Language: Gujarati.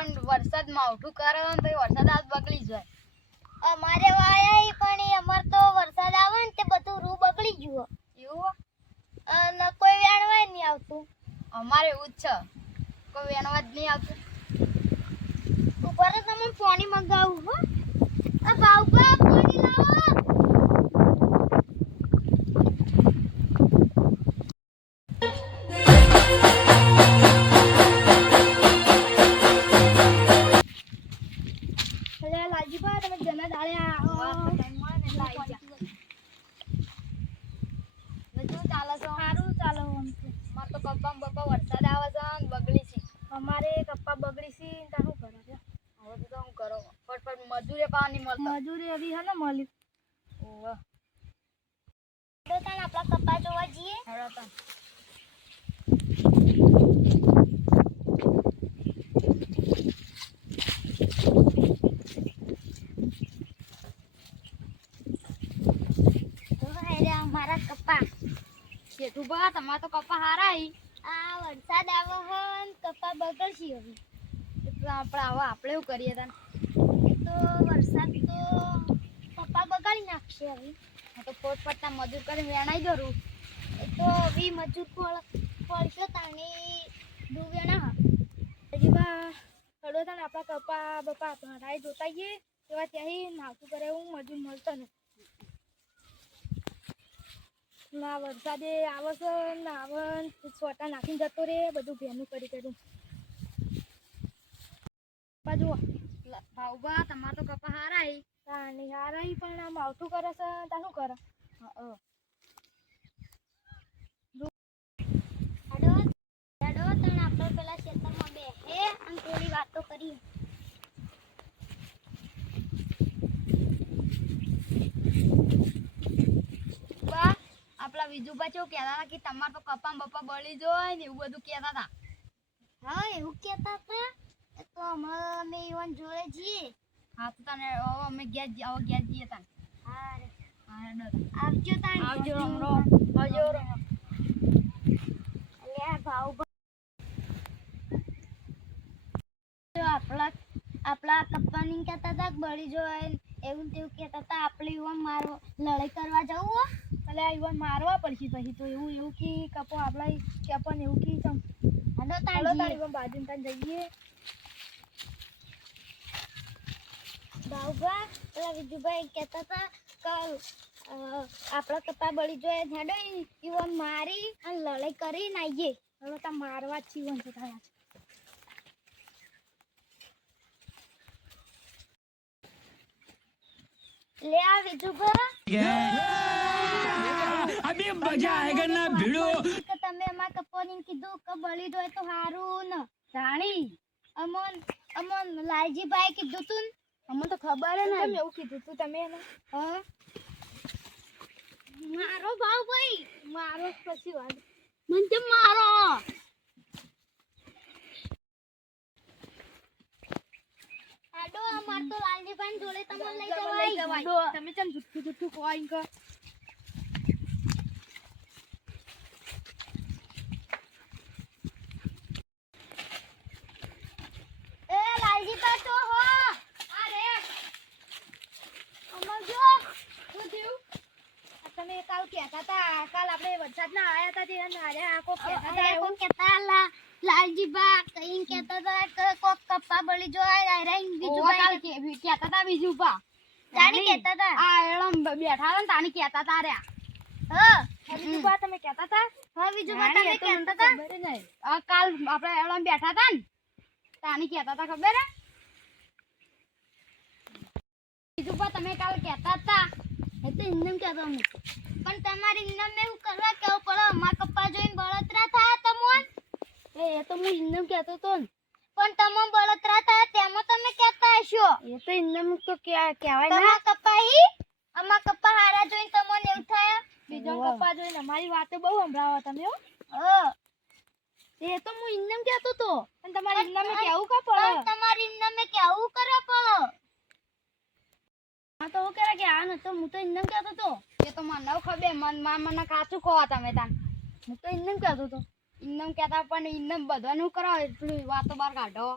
પણ વરસાદ માવઠું કરે ને તો વરસાદ આજ બગડી જાય. અમારે વાયા પણ અમાર તો વરસાદ આવે ને તે બધું રૂ બગડી ગયું. એવું અને કોઈ વેણવાય નહીં આવતું. અમારે એવું જ છે, કોઈ વેણવા જ નહીં આવતું. ઉપર તમે પાણી મંગાવું હો. આ બાઉબા પાણી લાવો. અલે લાલજીબા તમે જના દાળે આવો. બધું ચાલે છે. સારું ચાલો આમ તો. અમારે તો કપ્પામાં બપ્પા વરસાદ આવે છે ને બગડી છે. અમારે કપ્પા બગડી છે ને તારું કરે છે. હવે તો શું કરો, ફટફટ મજૂરે પાવા નહીં મળતા. મજૂરી એવી હે ને મળી. ઓવે તો તાણ આપણા કપ્પા જોવા જઈએ. હેડો તાન. તો હેરે અમારા કપ્પા. શેઠુભા તમારે તો કપ્પા હારા હી. આ વરસાદ આવે હે ને કપ્પા બગડશે હવે. એટલે આપણે એવું કરીએ તાન. તો વરસાદ તો કપ્પા બગાડી નાખશે હવે. આ તો ફટફટના મજૂર કરીને વેણાઈ દોરું. એ તો વી મજૂર પડશે તાણી ડૂબ્યા ના હજીબા હડો તાણ આપણા કપ્પા બપ્પા ભરાય જોતા જઈએ એવા ત્યાંથી નાખું કરે હું મજૂર મળતો ને ના વરસાદે આવે છે ને આવે સોટા નાખીને જતો રે બધું ભેનું કરી કર્યું બાજુ ભાઉભા તમારે તો કપ્પા હારા હી. તાણી હારાઈ પણ આમ આવતું કરે છે તા શું કરે હેડો હેડો તને આપણે પેલા ખેતરમાં બેસે અને થોડી વાતો કરીએ. બા આપણા વિજુભા કેવું કહેતા હતા કે તમારે તો કપ્પામાં બપ્પા બળી જાય ને એવું બધું કહેતા હતા. હા એવું કહેતા હતા એ તો અમે ઈવન જોડે જઈએ. હા તો તને હવે અમે ઘેર જઈએ તાન. હા રે હા હેડો તાન. આવજો તાણ આવજો રમરો. આવજો રમરો. અલ્યા ભાવ આપણા કપ્પાની કહેતા હતા બળી જાય એવું તેવું કહેતા હતા આપણે ઈવન મારવા લડાઈ કરવા જવું હો એટલે ઈવન મારવા પડશે પછી તો એવું કે કપો આપણા કપન એવું કે ચમ હડો તાણ ઈવન બાજુ તાણ જઈએ. બાઉભા પેલા વિજુભાઈ કહેતા હતા કે આપણા કપ્પા બળી જાય હેડો ઈવન મારી અને લડાઈ કરીને આવીએ. હવે તો મારવા જ ઈવન તો થયા ले आ विजुभा अभी मजा आएगा ना भिड़ो કે તમે અમાર કપોની કીધું કે બળી જાય તો હારું ને જાણી અમન લાલજીભાઈ કીધું તું અમને તો ખબર હે ને તમે એવું કીધું તું તમે એને હા મારો ભાવ ભાઈ મારો પછી વાત મન તો મારો આડો અમાર તો લાલજીભાઈ જોડે તમને લઈ જવાય તમે ચમ જુઠ્ઠું કોઈ કે એ લાલજીભાઈ તો હો અરે અમાર જો શું થયું તમે કાલ કહેતા હતા કાલ આપણે વરસાદ ના આયા હતા તે અરે આકો કહેતા હતા એવું કહેતા લાલજીબા કઈ કહેતા હતા કે કોક કપ્પા બળી જાય અરે બીજુભાઈ કહેતા હતા વિજુભા જાણી કહેતા હતા આ એળમ બેઠા ને તાણી કહેતા હતા રે. હા વિજુભા તમે કહેતા હતા હા વિજુભા તમે કહેતા હતા ખબર નહીં આ કાલ આપણે એળમ બેઠા હતા ને તાણી કહેતા હતા ખબર હે વિજુભા તમે કાલ કહેતા હતા એ તો ઇન્દમ કહેતો હું પણ તમારી ઇન્દમ એવું કરવા કેવું પડે અમાર કપ્પા જોઈને બળતરા થાય તમોન એ તો હું ઇન્દમ કહેતો તો ને પણ તમો બળતરા થાય તેમાં તમે કહેતા હશો એ તો ઇન્દમ તો કહેવાય ના કપ્પા હી અમાર કપ્પા હારા જોઈને તમોને એવું થાય બીજો કપ્પા જોઈને અમારી વાતો બહુ સંભળાવો તમે હો. એ તો હું ઇન્દમ કહેતો તો પણ તમારી ઇન્દમે કેવું કા પડે તમારી ઇન્દમે કેવું કરે પડે હા તો હું કરે કે આ નતો હું તો ઇન્દમ કહેતો તો એ તો મને ખબર મને કાચું કહો તમે તાન હું તો ઇન્દમ કહેતો તો ઇન્દમ કહેતા પણ ઇન્દમ બધાનું કરો એટલું વાતો બહાર કાઢો